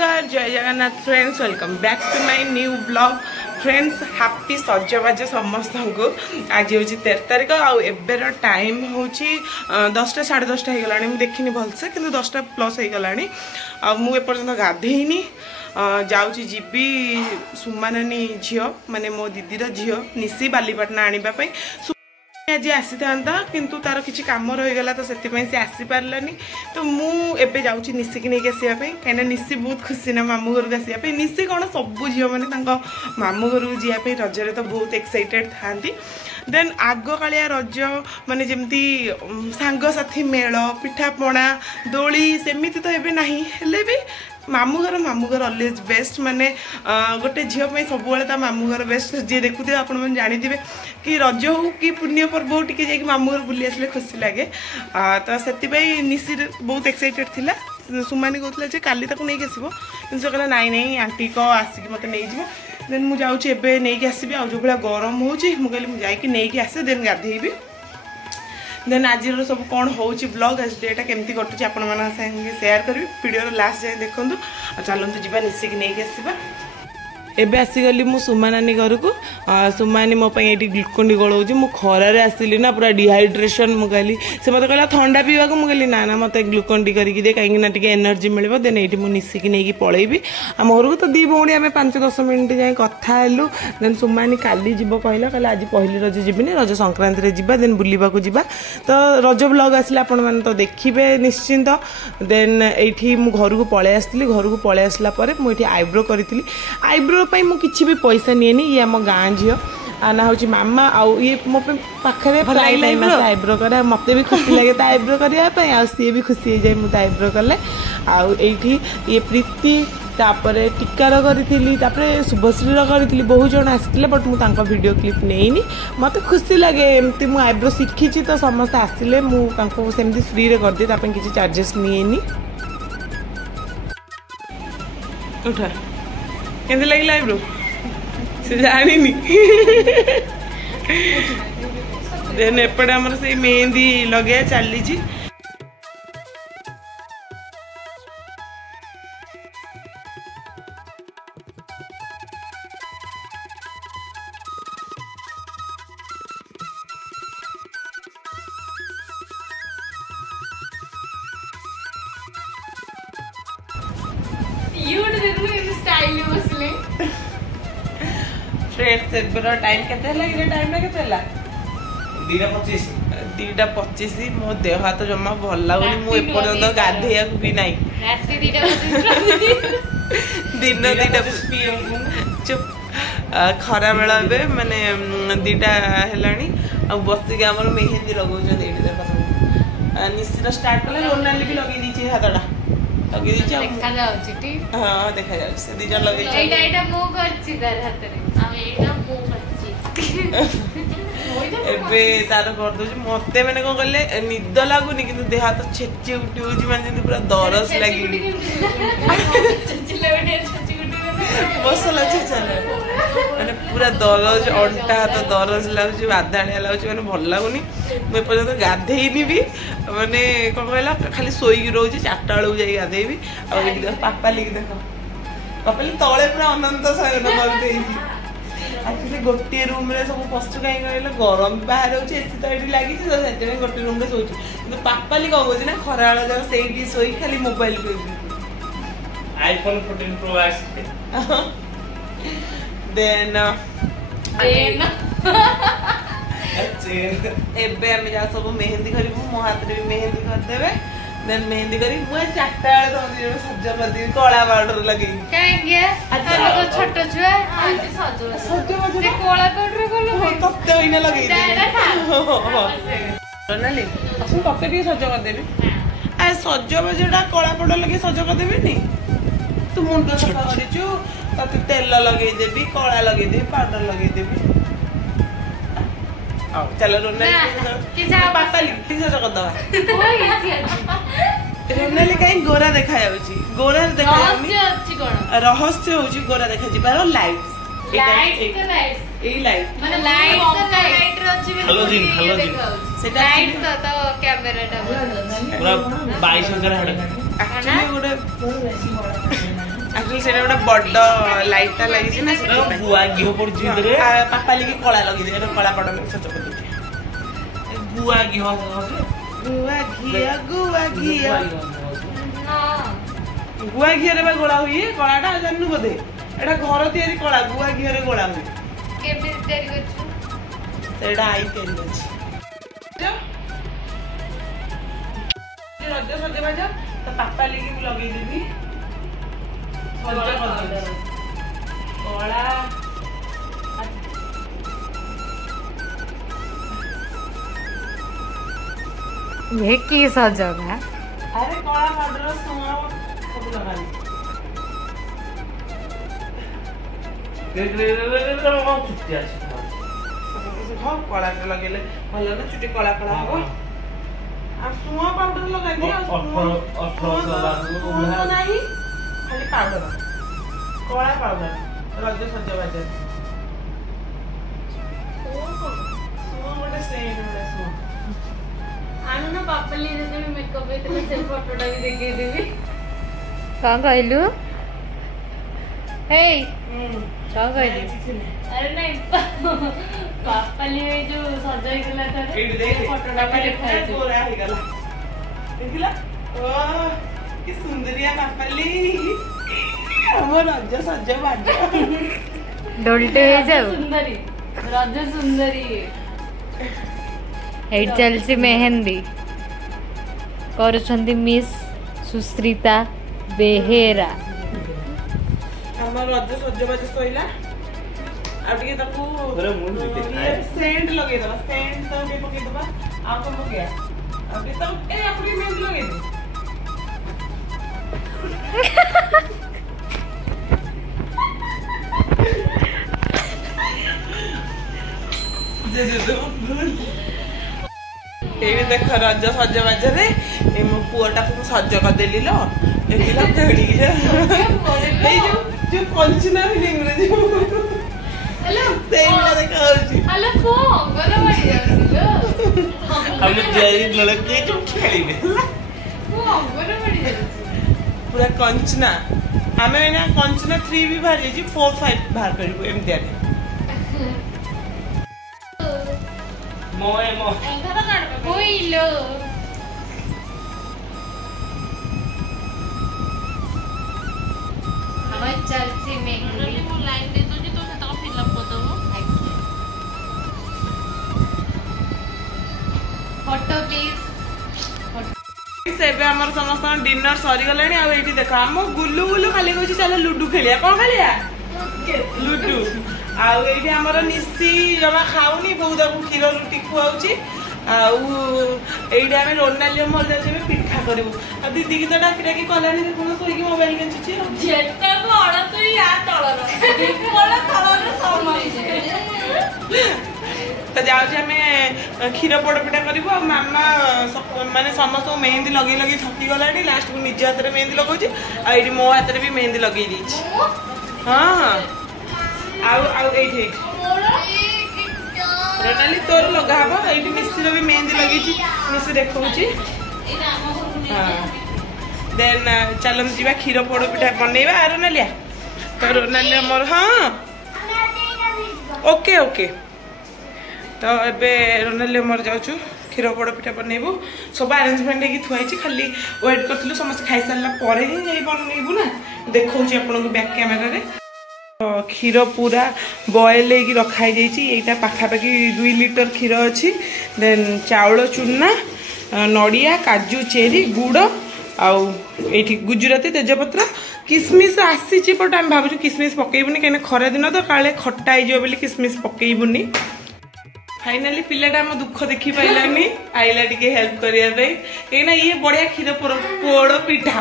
नमस्कार जय Jagannath friends welcome back to my new blog friends happy सजबाज समस्त को आज हूँ 13 तारिख आवर टाइम हूँ 10टा 10:30 हो गला देखनी भलसे कि 10टा प्लस हो गला मुझे गाधेनी जाऊँगी जीवी सुमा नानी झील माने मो दीदीर झील निशी बालीपाटना आने आज आसी था किंतु तार किसी कम रहीगला तो से आसी पारानी तो मुझे जाऊँगी निशी की नहीं आसवाई कहीं निशी बहुत खुशी ना मामू घर को आसवाई निशी कौन सबू झील मैंने मामू घर को जावाई रजरे तो बहुत एक्साइटेड था देन आग कालिया रज माने जमती सांगसाथी मेल पिठापणा दोली सेमती तो एबे नहीं हेले भी मामू घर ऑलवेज बेस्ट माने गोटे झील सब मामू घर बेस्ट जी देखुए आप जानी कि रज हो कि पुण्य पर्व हो टी मामू घर बुली आसले खुशी लगे तो से निशी बहुत एक्साइटेड थिला सुमानी कहला काली ताको नहीं आसो कि कहला नाई नाई आंटी को आसिक मत नहीं देन मुझे जाऊँगी नहीं आसबि आ जो भाया गरम हो कहली मुझे नहीं आसे देन गाधेबी देन आज सब कौन हो ब्लॉग आज डेटा केमती कटुच आपण सागे शेयर करी वीडियो लास्ट जाए देखूँ चलते जावा निशिक नहीं आसवा एबे आसीगली मु सुमा नानी घर को सुमा नानी मोप ये ग्लुकोन डी गलाऊँ मु खरार आसली ना पूरा डिहाइड्रेशन मुझे से मत कहला ठंडा पीवा को मुझे ना ना मत ग्लुकोन डी करके दे कहीं एनर्जी मिले देन ये मुझे निशिक नहीं पलैबी आम घर को तो दी भौणी आम 5-10 मिनट जाए कथा हेलु देन सुमा नानी काली जीव कहला कहला आज पहली रज जीविनी रज संक्रांति रे जीवा देन बुलिबा को जीवा तो रज ब्लॉग आसले आपण माने तो देखिबे निश्चिंत देन एठी मु घर को पळे आसली घर को पळे आसला परे मु एठी आईब्रो करितली आईब्रो मु किछि भी पैसा निएनी ये आम गाँ झील ना हूँ मामा आउ ये मो पाखे आईब्रो करे मत भी खुशी लगे तो आईब्रो करने आ सी भी खुशी हो जाए मुझे आईब्रो कले आईठी ये प्रीति तापरे टिकार करी शुभश्री करी बहुत जन आसते बट मुझे वीडियो क्लिप नहीं मत खुशी लगे एमती मु आईब्रो शिखी तो समस्त आसिले मुझे फ्री रे कर दिए किसी चार्जेस निएनी उठा केंदे लगे आईब्रो से जानी देन एपटे आमर से मेहंदी लगे चली फ्रेंड्स एबेर टाइम केते लागिले टाइम ना केते ला 2:25 मो देह हाथ जमा भल लागुनी मु एपर्यंत गाधेया भी नाही रात 2:25 दिन 2:25 चुप खरा बेला बे माने 2टा हेलानी आ बस के हमर मेहंदी लगौ छ देडी देखा निश्चित स्टार्ट कले रोनाली भी लगे दी छी हातडा लगे दी छी देखा जाउ छी हां देखा जाउ से दिजा लगे छी एटा मो करछि तार हाथ रे हम एटा मो करछि एबे तार कर दो मत मैंने कौन कहले निद लगुनि कि देह हाथ छेची उठी हो माने पूरा दरस लगी मसला चले मैंने पूरा दरज अंटा हाथ दरज लगुच बाधाणिया लगुच मैंने भल लगुनि मुझे गाधेनी भी माने कौन कहला खाली शोक रोचे 4टा बेलू जा गाधेबी आ पापा लिख देख पापा तले पूरा अनंत सागर कर एक्चुअली गोटे रूम रे सब पशु कहीं कहले गरम बाहर होची एसी तो एठी लागि छी तो सेते गोटे रूम रे सोची কিন্তু पापाली कह होची ना खरा वाला जब सेठी सोई खाली मोबाइल पे आईफोन 14 प्रो आस्ते देन एबे हम जा सब मेहंदी करिबु मो हाथ रे मेहंदी कर देबे देन मेहंदी करी मुझे 4टा बेले तो सज कर दी कला पाउडर लगे काहे गया आरो तो छोट छुआ आज सज से कला पाउडर कोलो तत्ते होइने लगे सोनाली असु तत्ते भी सज कर देबी आ सज बजेटा कला पाउडर लगे सज कर देबी नी तू मुंडो सफा करिचु तते तेल लगे देबी कला लगे देबी पाउडर लगे देबी आओ चलो रोनाली पापाली ठीक से कर दवा रोनाली कहीं गोरा देखा जाउची गोरा देखा रहस्य अछि कोन रहस्य होची गोरा देखा जिबार लाइट ए लाइट माने लाइट रे अछि हालोजिन सेटा लाइट तो कैमरा टा पूरा 22,000 हड एक्चुअली गोटे एक्चुअली सेटा गोटे बड लाइटा लगी ना बुआ घिओ पड़ुछि रे पापा लिखि कला लगी दे कला पड़ सच कर दे बुआ घिओ गुआ घी रे गोला हुई कलाटा जाननु बोधे एटा घर तैयारी कला गुआ घी रे गोला हुई केबे तैयारी करछु सेटा आई तैयारी करछि रज सजे बाजा तो पापा लेके भी लगे देबी सजा कला ये की सजगा अरे कला पाउडर सुनो सब लगानी छुट्टी अछि हाँ कला लगेले भल ना चुटी कला कला हो आ सुआ पाउडर लगाई दियो नहीं खाली पाउडर कला पाउडर रज सजबाज सुआ गोटे सेंट गोटे सुआ आनु ना पापा ले जे मेकअप हेतले से फोटोटा भी देखै देबी का कहलु हे का कहलु अरे नहीं पापा लिए जो सजाई गला था फोटोटा भी देखाई पूरा ही गला देखिला ओ की सुंदरिया पापाली हमर रज सजबाज डोलटे हो जाओ सुंदरी रज सुंदरी एट चलसी मेहंदी करुछंती मिस सुश्रिता बेहेरा हमर रज सजबाज सइला आ टिके ताकू सेंट लगे दबा सेंट तो के पके दबा आ को पके अब तो ए अपनी मेहंदी लगे दे ये देख रज सजबाज रे मो पुआटा को सज कर देली लो देखिला केड़ी ए जो पंचना फिल्म रे जो हेलो सेइला देखाउची हेलो को गलो बड़ी जासिलो हम जाई लड़के जो खेलीबे को गलो बड़ी जासी पूरा कंचना हमें ना कंचना 3 भी बाहर जी 4 5 बाहर करिबो एम दिया मोए मो एंधा काट कोइलो हम चलसी मेहंदी मो लाइन दे दो जी तो से तो फिल अप कर दो फोटो प्लीज सेबे हमर समस्त डिनर सरी गलानी आ एठी देखा हम गुल्लू गुल्लू खाली कहछि चल लूडू खेलिया कोन खेलिया लूडू आउ एठी हमर निसी जमा खाउनी बहुदा को खीर रोटी खुआउची आउ एठी हम रोनालियो मोर जाबे पिठा करबो आ दीदी की तो डाकिरा की कलानी देखुन सोई की मोबाइल केंचुची जेता को अड़ तो या तळर कोला तळर समझ तो जाउची हमें खीर पोड़पिठा करबो मामा माने समस्त मेहंदी लगे लगे थकी गलानी लास्ट को निज हाथ रे मेहंदी लगाउची आ एठी मो हाथ रे भी मेहंदी लगई दीची हां आउ आउ एठी रोनाली तोर लगा हबो एठी मिस्सी रे भी मेहंदी लगीची मिस्सी देखौची हां देन चलन जीवा खीर पोड़पिठा बनेबा आ रोनालिया तो रोनाली हमर हां ओके ओके तो एबे रोनाली मर जाऊँ क्षीर पोड़ पिठा बनइबू सब अरेंजमेंट होगी थुआई खाली वेट करूँ समस्त खाई सारा ही बनइबू ना देखा आपन को बैक कैमेरा रे क्षीर पूरा बॉयल होगी रखाई जाइए पाखापाखि 2 लीटर क्षीर अच्छी देन चाउल चूना नड़िया काजू चेरी गुड़ आउ गुजराती तेजपत्र किसमिश आसी बट आम भावुँ किसमिश पकईबुनि कहीं खरा दिन तो काले खट्टा हो किसमिश पकईबुनि फाइनाली पिलाटा आम दुख देखी पाइलानी आइला टिके हेल्प करने कहीं ये बढ़िया क्षीर पोड़ पिठा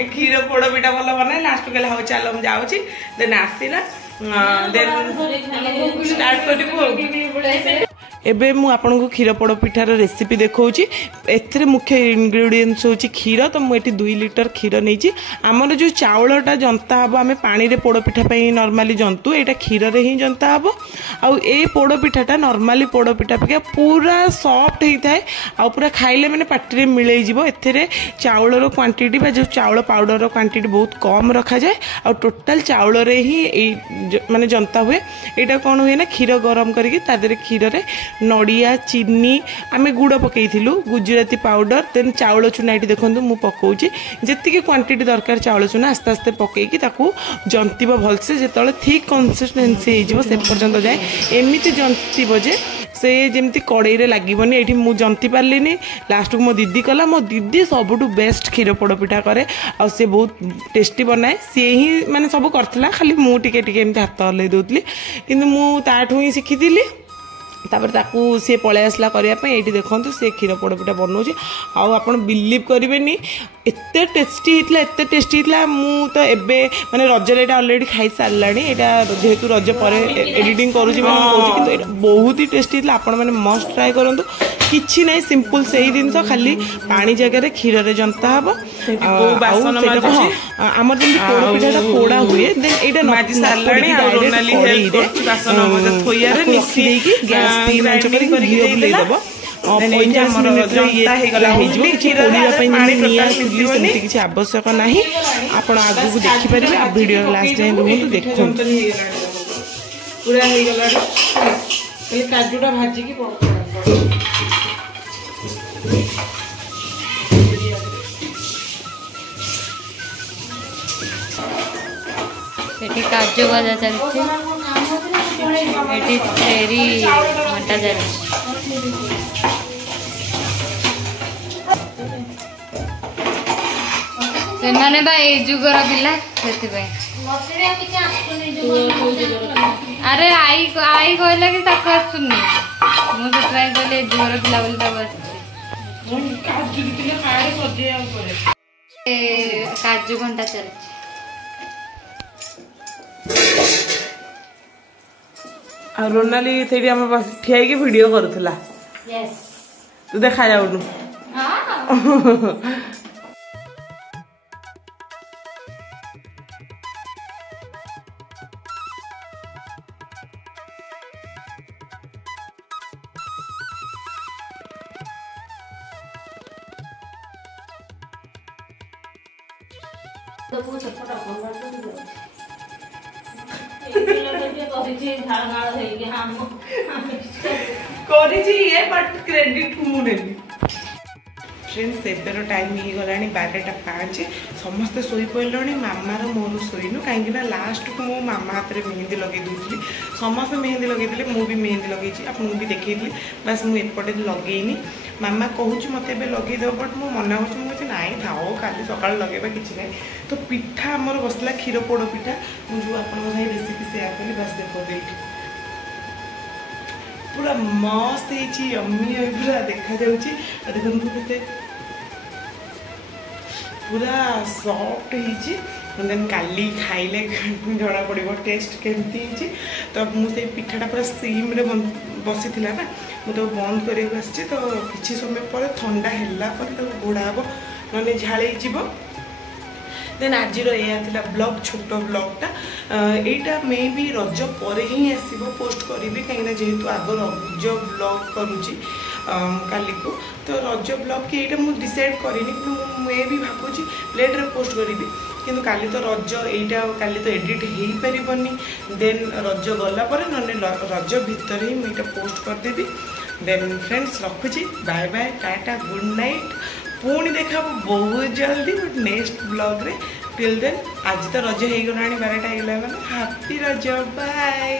क्षीर पोड़ पिठा भल बना लास्ट कहला हाँ चल हम जाऊँ देन आसला देन स्टार्ट करूँ एबे मु आपनको क्षीर पोड़ पिठार रेसिपी देखौची एथरे मुख्य इंग्रेडिएंट्स होची क्षीर तो मु एठी 2 लीटर क्षीर नेची हमर जो चावलटा जंता हबो आमे पानी रे पोड़ पिठा पई नॉर्मली जंतु एटा क्षीर रे ही जंता हबो आ ए पोड़ पिठाटा नॉर्मली पोड़ पिठा पे पूरा सॉफ्ट ही थाए आ पूरा खाइले माने पाटी रे मिलै जिवो एथरे चावल रो क्वांटिटी बा जो चावल पाउडर रो क्वांटिटी बहुत कम रखा जाए आ टोटल चावल रे ही माने जंता हुए एटा कोन हुए ना क्षीर गरम करके तादरे क्षीर रे नड़िया चीनी आमे गुड़ पकईलु गुजराती पाउडर देन चाउल चूना ये देखो मु पकाऊँ जी क्वांटिटी दरकार चाउल चूना आस्ते आस्ते पकईकी जंतब भलसे जो थिक कन्सिस्टेंसी से पर्यंत जाए एमती जंतब जे से जमी कड़ई लगभग ये मुझे जंती पार्ली लास्ट को मो दीदी कला मो दीदी सबुठ बेस्ट क्षीर पोड़ पिठा करे आ सी बहुत टेस्टी बनाए सी ही माने सब करथिला खाली मु टिके टिके एमती हाथ हल्ले दउतली किंतु मु ताठू ही शिखिथिली तापर ताकू सी पलि आसला करने ये देखो सी क्षीर पोड़ पिठा बनाऊँ आपन बिलीव करेनि एते टेस्टी होता एते टेस्टी होता मु तो एबे माने रजरे ऑलरेडी खाई सारा यहाँ जेहेतु रज पर एडिटिंग करुँच बहुत ही टेस्टी होता आपण मैंने मस्ट ट्राए करूँ किसी ना सिंपल से ही जिन खाली पानी जगह क्षीर रे जंता हम आम जमी पोड़ पिठाटा पोड़ा हुए देन यहाँ आवश्यक ना आप आगू देखिपारे आ वीडियो लास्ट टाइम रुहतु देखो पूरा काजूटा भाजिकी एटी काजू भजा चलती एटी चेरी घंटा चलती से बा ए जुगर पिला से अरे आई कहला कि ताको आसुनी मुझे ट्राई कले जुगर पिला बोली काजू घंटा चलती रोनाली थी आम ठिया वीडियो करूला तू देखा जाऊनु क्रेडिट फ्रेंड्स एबर टाइम हो गला 12:05 समस्ते शोई पड़े मामार मोर शोनु कहीं लास्ट को मो मामा हाथ में मेहंदी लगे दूसरी समस्त मेहंदी लगे मुझे मेहंदी लगे आपको भी देखी बस मुझे लगेनी मामा कहूँ मत लगेदेव बट मो मना कर नाई थाओ काली सका लगेबा किसी ना तो पिठा आमर बसला क्षीर पोड़ पिठा मुझे आपको रेसिपी सेयार करी बस देखो ये पूरा मस्त यम्मी पूरा देखा देखते पूरा सॉफ्ट देन काली खाइले जना पड़ो टेस्ट केमती तो मुझे पिठाटा पूरा सीम रे बसी ना मुझे तो बंद कर तो किसी समय पर ठंडा है घोड़ा हम ना झाड़ देन आज यह ब्लॉग छोट ब्लॉगटा यहाँ मे भी रज पर ही आसो पोस्ट करी कहीं जेहेतु आग रज ब्लॉग करुँची काली को तो रज ब्लॉग कि यहाँ मुझे डिसाइड करनी मुझे भी भावुँ लेट रे पोस्ट करी किंतु काली तो रज यहाँ काली तो एडिट हो पारनी देन रज गलापर ना रज भितर ही मुझे पोस्ट करदेवी देन फ्रेंड्स रखुची bye bye tata good night पुणी देखा बहुत जल्दी नेक्स्ट ब्लॉग रे टिल देन आज तो रज हो गला 12टा हो गला हैप्पी रज बाय।